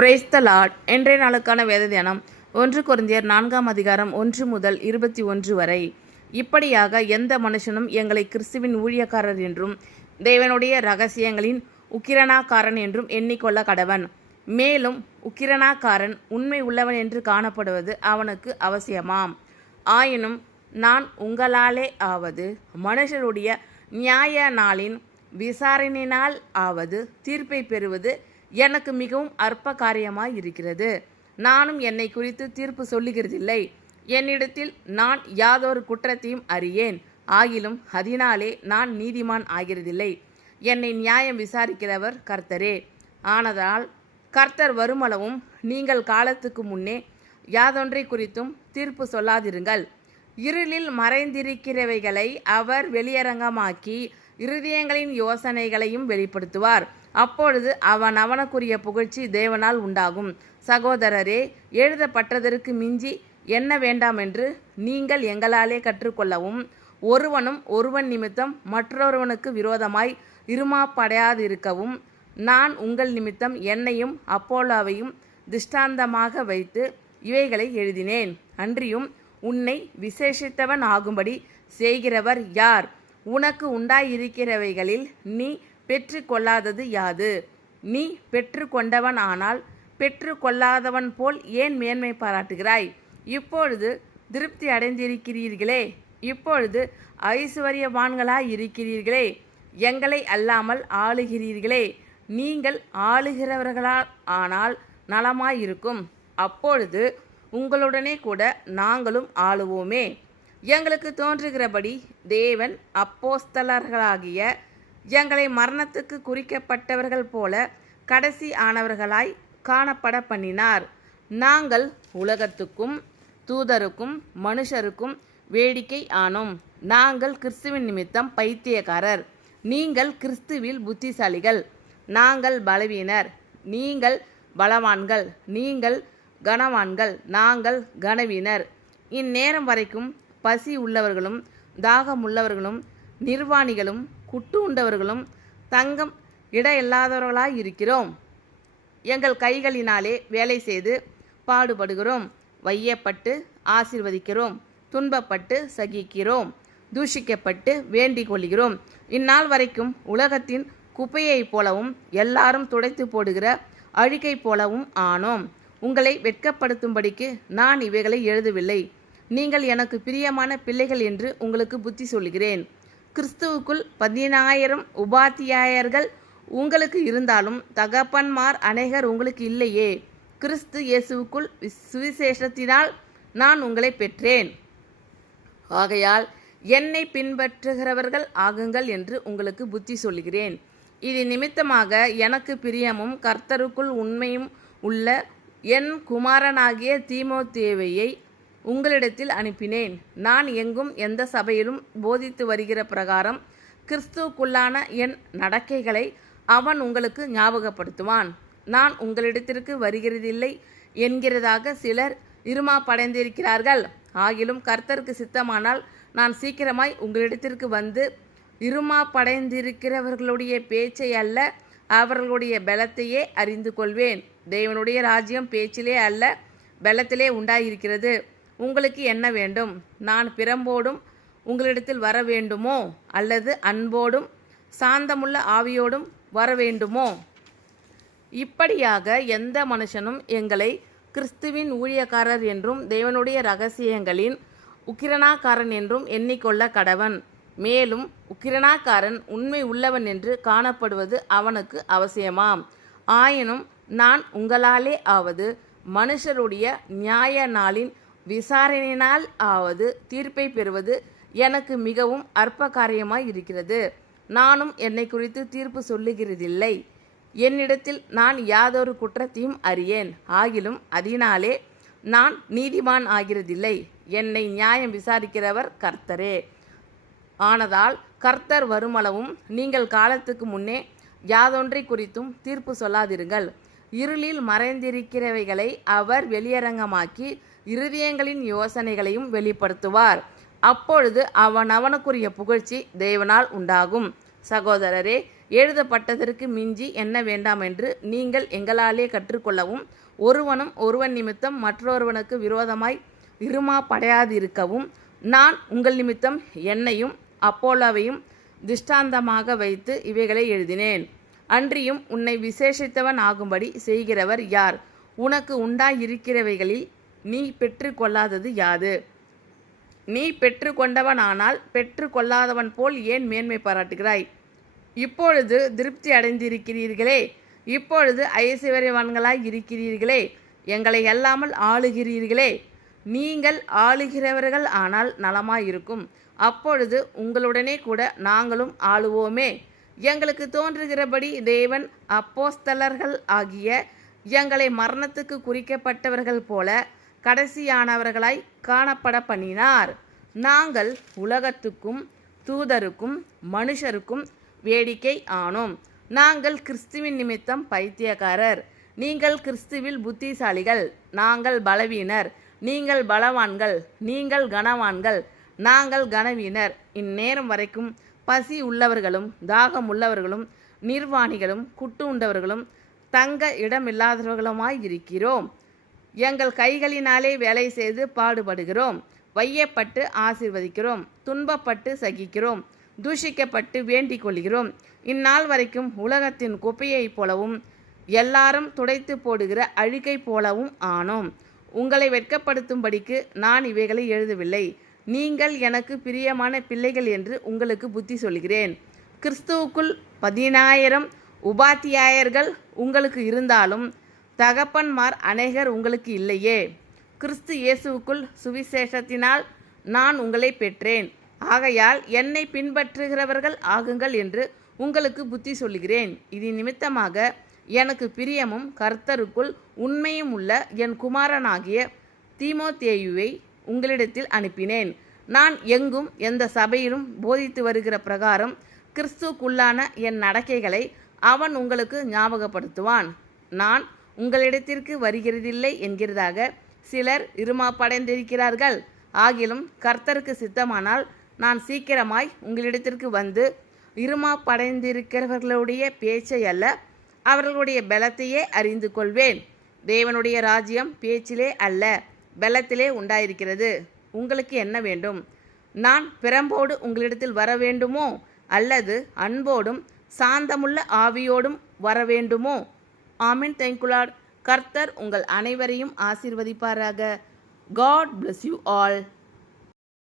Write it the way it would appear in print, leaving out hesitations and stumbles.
Praise the Lord. இன்றைய நாளுக்கான வேத தியானம் 1 கொரிந்தியர் 4 அதிகாரம் 1 முதல் 21 வரை. இப்படியாக எந்த மனுஷனும் எங்களை கிறிஸ்துவின் ஊழியக்காரர் என்றும் தேவனுடைய இரகசியங்களின் உக்கிரனாக்காரன் என்றும் எண்ணிக்கொள்ள கடவன். மேலும் உக்கிரனாக்காரன் உண்மை உள்ளவன் என்று காணப்படுவது அவனுக்கு அவசியமாம். ஆயினும் நான் உங்களாலே ஆவது மனுஷருடைய நியாய நாளின் விசாரணையினால் ஆவது தீர்ப்பை பெறுவது எனக்கு மிகவும் அற்ப காரியமாய் இருக்கிறது. நானும் என்னை குறித்து தீர்ப்பு சொல்லுகிறதில்லை. என்னிடத்தில் நான் யாதொரு குற்றத்தையும் அறியேன். ஆகிலும் அதனாலே நான் நீதிமான் ஆகிறதில்லை. என்னை நியாயம் விசாரிக்கிறவர் கர்த்தரே. ஆனதால் கர்த்தர் வருமளவும் நீங்கள் காலத்துக்கு முன்னே யாதொன்றை குறித்தும் தீர்ப்பு சொல்லாதிருங்கள். இருளில் மறைந்திருக்கிறவைகளை அவர் வெளியரங்கமாக்கி இருதயங்களின் யோசனைகளையும் வெளிப்படுத்துவார். அப்பொழுது அவனுக்குரிய புகழ்ச்சி தேவனால் உண்டாகும். சகோதரரே, எழுதப்பட்டதற்கு மிஞ்சி என்ன வேண்டாம் என்று நீங்கள் எங்களாலே கற்றுக்கொள்ளவும், ஒருவனும் ஒருவன் நிமித்தம் மற்றொருவனுக்கு விரோதமாய் இருமாப்படையாதிருக்கவும் நான் உங்கள் நிமித்தம் என்னையும் அப்போலோவையும் திஷ்டாந்தமாக வைத்து இவைகளை எழுதினேன். அன்றியும் உன்னை விசேஷித்தவன் ஆகும்படி செய்கிறவர் யார்? உனக்கு உண்டாயிருக்கிறவைகளில் நீ பெற்று கொள்ளாதது யாது? நீ பெற்று கொண்டவன் ஆனால் பெற்று கொள்ளாதவன் போல் ஏன் மேன்மை பாராட்டுகிறாய்? இப்பொழுது திருப்தி அடைந்திருக்கிறீர்களே, இப்பொழுது ஐஸ்வர்யவான்களாய் இருக்கிறீர்களே, எங்களை அல்லாமல் ஆளுகிறீர்களே. நீங்கள் ஆளுகிறவர்களால் ஆனால் நலமாயிருக்கும். அப்பொழுது உங்களுடனே கூட நாங்களும் ஆளுவோமே. எங்களுக்கு தோன்றுகிறபடி தேவன் அப்போஸ்தலர்களாகிய எங்களை மரணத்துக்கு குறிக்கப்பட்டவர்கள் போல கடைசி ஆனவர்களாய் காணப்பட பண்ணினார். நாங்கள் உலகத்துக்கும் தூதருக்கும் மனுஷருக்கும் வேடிக்கை ஆனோம். நாங்கள் கிறிஸ்துவின் நிமித்தம் பைத்தியக்காரர். நீங்கள் கிறிஸ்துவில் புத்திசாலிகள். நாங்கள் பலவீனர், நீங்கள் பலவான்கள். நீங்கள் கனவான்கள், நாங்கள் கனவீனர். இந்நேரம் வரைக்கும் பசி உள்ளவர்களும் தாகமுள்ளவர்களும் நிர்வாணிகளும் குட்டு உண்டவர்களும் தங்கம் இடையில்லாதவர்களாய் இருக்கிறோம். எங்கள் கைகளினாலே வேலை செய்து பாடுபடுகிறோம். வையப்பட்டு ஆசீர்வதிக்கிறோம். துன்பப்பட்டு சகிக்கிறோம். தூஷிக்கப்பட்டு வேண்டிக் கொள்கிறோம். இந்நாள் வரைக்கும் உலகத்தின் குப்பையைப் போலவும் எல்லாரும் துடைத்து போடுகிற அழுகை போலவும் ஆனோம். உங்களை வெட்கப்படுத்தும்படிக்கு நான் இவைகளை எழுதவில்லை. நீங்கள் எனக்கு பிரியமான பிள்ளைகள் என்று உங்களுக்கு புத்தி சொல்கிறேன். கிறிஸ்துவுக்குள் 10,000 உபாத்தியாயர்கள் உங்களுக்கு இருந்தாலும் தகப்பன்மார் அநேகர் உங்களுக்கு இல்லையே. கிறிஸ்து இயேசுவுக்குள் சுவிசேஷத்தினால் நான் உங்களை பெற்றேன். ஆகையால் என்னை பின்பற்றுகிறவர்கள் ஆகுங்கள் என்று உங்களுக்கு புத்தி சொல்கிறேன். இது நிமித்தமாக எனக்கு பிரியமும் கர்த்தருக்குள் உண்மையும் உள்ள என் குமாரனாகிய தீமோத்தேயுவை உங்களிடத்தில் அனுப்பினேன். நான் எங்கும் எந்த சபையிலும் போதித்து வருகிற பிரகாரம் கிறிஸ்துவுக்குள்ளான என் நடக்கைகளை அவன் உங்களுக்கு ஞாபகப்படுத்துவான். நான் உங்களிடத்திற்கு வருகிறதில்லை என்கிறதாக சிலர் இருமாப்படைந்திருக்கிறார்கள். ஆகிலும் கர்த்தருக்கு சித்தமானால் நான் சீக்கிரமாய் உங்களிடத்திற்கு வந்து இருமாப்படைந்திருக்கிறவர்களுடைய பேச்சை அல்ல, அவர்களுடைய பலத்தையே அறிந்து கொள்வேன். தேவனுடைய ராஜ்யம் பேச்சிலே அல்ல, பலத்திலே உண்டாயிருக்கிறது. உங்களுக்கு என்ன வேண்டும்? நான் பிரம்போடும் உங்களிடத்தில் வர வேண்டுமோ, அல்லது அன்போடும் சாந்தமுள்ள ஆவியோடும் வர வேண்டுமோ? இப்படியாக எந்த மனுஷனும் எங்களை கிறிஸ்துவின் ஊழியக்காரர் என்றும் தேவனுடைய இரகசியங்களின் உக்கிரனாக்காரன் என்றும் எண்ணிக்கொள்ள கடவன். மேலும் உக்கிரனாக்காரன் உண்மை உள்ளவன் என்று காணப்படுவது அவனுக்கு அவசியமாம். ஆயினும் நான் உங்களாலே ஆவது மனுஷருடைய நியாய நாளின் விசாரணையினால் ஆவது தீர்ப்பை பெறுவது எனக்கு மிகவும் அற்ப காரியமாய் இருக்கிறது. நானும் என்னை குறித்து தீர்ப்பு சொல்லுகிறதில்லை. என்னிடத்தில் நான் யாதொரு குற்றத்தையும் அறியேன். ஆகிலும் அதனாலே நான் நீதிமான் ஆகிறதில்லை. என்னை நியாயம் விசாரிக்கிறவர் கர்த்தரே. ஆனதால் கர்த்தர் வருமளவும் நீங்கள் காலத்துக்கு முன்னே யாதொன்றை குறித்தும் தீர்ப்பு சொல்லாதிருங்கள். இருளில் மறைந்திருக்கிறவைகளை அவர் வெளியரங்கமாக்கி இருதயங்களின் யோசனைகளையும் வெளிப்படுத்துவார். அப்பொழுது அவனுக்குரிய புகழ்ச்சி தேவனால் உண்டாகும். சகோதரரே, எழுதப்பட்டதற்கு மிஞ்சி என்ன வேண்டாம் என்று நீங்கள் எங்களாலே கற்றுக்கொள்ளவும், ஒருவனும் ஒருவன் நிமித்தம் மற்றொருவனுக்கு விரோதமாய் இருமாப்படையாதிருக்கவும், நான் உங்கள் நிமித்தம் என்னையும் அப்போலோவையும் திஷ்டாந்தமாக வைத்து இவைகளை எழுதினேன். அன்றியும் உன்னை விசேஷித்தவன் ஆகும்படி செய்கிறவர் யார்? உனக்கு உண்டாயிருக்கிறவைகளில் நீ பெற்றுக்கொள்ளாதது யாது? நீ பெற்றுக்கொண்டவனானால் பெற்றுக்கொள்ளாதவன் போல் ஏன் மேன்மை பாராட்டுகிறாய்? இப்பொழுது திருப்தி அடைந்திருக்கிறீர்களே, இப்பொழுது ஐஸ்வர்யவான்களாய் இருக்கிறீர்களே, எங்களை அல்லாமல் ஆளுகிறீர்களே. நீங்கள் ஆளுகிறவர்கள் ஆனால் நலமாயிருக்கும். அப்பொழுது உங்களுடனே கூட நாங்களும் ஆளுவோமே. எங்களுக்கு தோன்றுகிறபடி தேவன் அப்போஸ்தலர்கள் ஆகிய எங்களை மரணத்துக்கு குறிக்கப்பட்டவர்கள் போல கடைசியானவர்களாய் காணப்பட பண்ணினார். நாங்கள் உலகத்துக்கும் தூதருக்கும் மனுஷருக்கும் வேடிக்கை ஆனோம். நாங்கள் கிறிஸ்துவின் நிமித்தம் பைத்தியக்காரர். நீங்கள் கிறிஸ்துவில் புத்திசாலிகள். நாங்கள் பலவீனர். நீங்கள் பலவான்கள். நீங்கள் கனவான்கள். நாங்கள் கனவீனர். இந்நேரம் வரைக்கும் பசி உள்ளவர்களும் தாகம் உள்ளவர்களும் நிர்வாணிகளும் குட்டு உண்டவர்களும் தங்க இடமில்லாதவர்களுமாய் இருக்கிறோம். எங்கள் கைகளினாலே வேலை செய்து பாடுபடுகிறோம். வையப்பட்டு ஆசீர்வதிக்கிறோம். துன்பப்பட்டு சகிக்கிறோம். தூஷிக்கப்பட்டு வேண்டிக் கொள்கிறோம். இந்நாள் வரைக்கும் உலகத்தின் குப்பையைப் போலவும் எல்லாரும் துடைத்து போடுகிற அழுகை போலவும் ஆனோம். உங்களை வெட்கப்படுத்தும்படிக்கு நான் இவைகளை எழுதவில்லை. நீங்கள் எனக்கு பிரியமான பிள்ளைகள் என்று உங்களுக்கு புத்தி சொல்கிறேன். கிறிஸ்துவுக்குள் 10,000 உபாத்தியாயர்கள் உங்களுக்கு இருந்தாலும் தகப்பன்மார் அநேகர் உங்களுக்கு இல்லையே. கிறிஸ்து இயேசுவுக்குள் சுவிசேஷத்தினால் நான் உங்களை பெற்றேன். ஆகையால் என்னை பின்பற்றுகிறவர்கள் ஆகுங்கள் என்று உங்களுக்கு புத்தி சொல்கிறேன். இது நிமித்தமாக எனக்கு பிரியமும் கர்த்தருக்குள் உண்மையும் உள்ள என் குமாரனாகிய தீமோத்தேயுவை உங்களிடத்தில் அனுப்பினேன். நான் எங்கும் எந்த சபையிலும் போதித்து வருகிற பிரகாரம் கிறிஸ்துக்குள்ளான என் நடக்கைகளை அவன் உங்களுக்கு ஞாபகப்படுத்துவான். நான் உங்களிடத்திற்கு வருகிறதில்லை என்கிறதாக சிலர் இருமாப்படைந்திருக்கிறார்கள். ஆகிலும் கர்த்தருக்கு சித்தமானால் நான் சீக்கிரமாய் உங்களிடத்திற்கு வந்து இருமாப்படைந்திருக்கிறவர்களுடைய பேச்சை அல்ல, அவர்களுடைய பலத்தையே அறிந்து கொள்வேன். தேவனுடைய ராஜ்யம் பேச்சிலே அல்ல, பலத்திலே உண்டாயிருக்கிறது. உங்களுக்கு என்ன வேண்டும்? நான் பிரம்போடு உங்களிடத்தில் வர வேண்டுமோ, அல்லது அன்போடும் சாந்தமுள்ள ஆவியோடும் வர வேண்டுமோ? ஆமென். Thank you Lord. கர்த்தர் உங்கள் அனைவரையும் ஆசீர்வதிப்பாராக. God bless you all.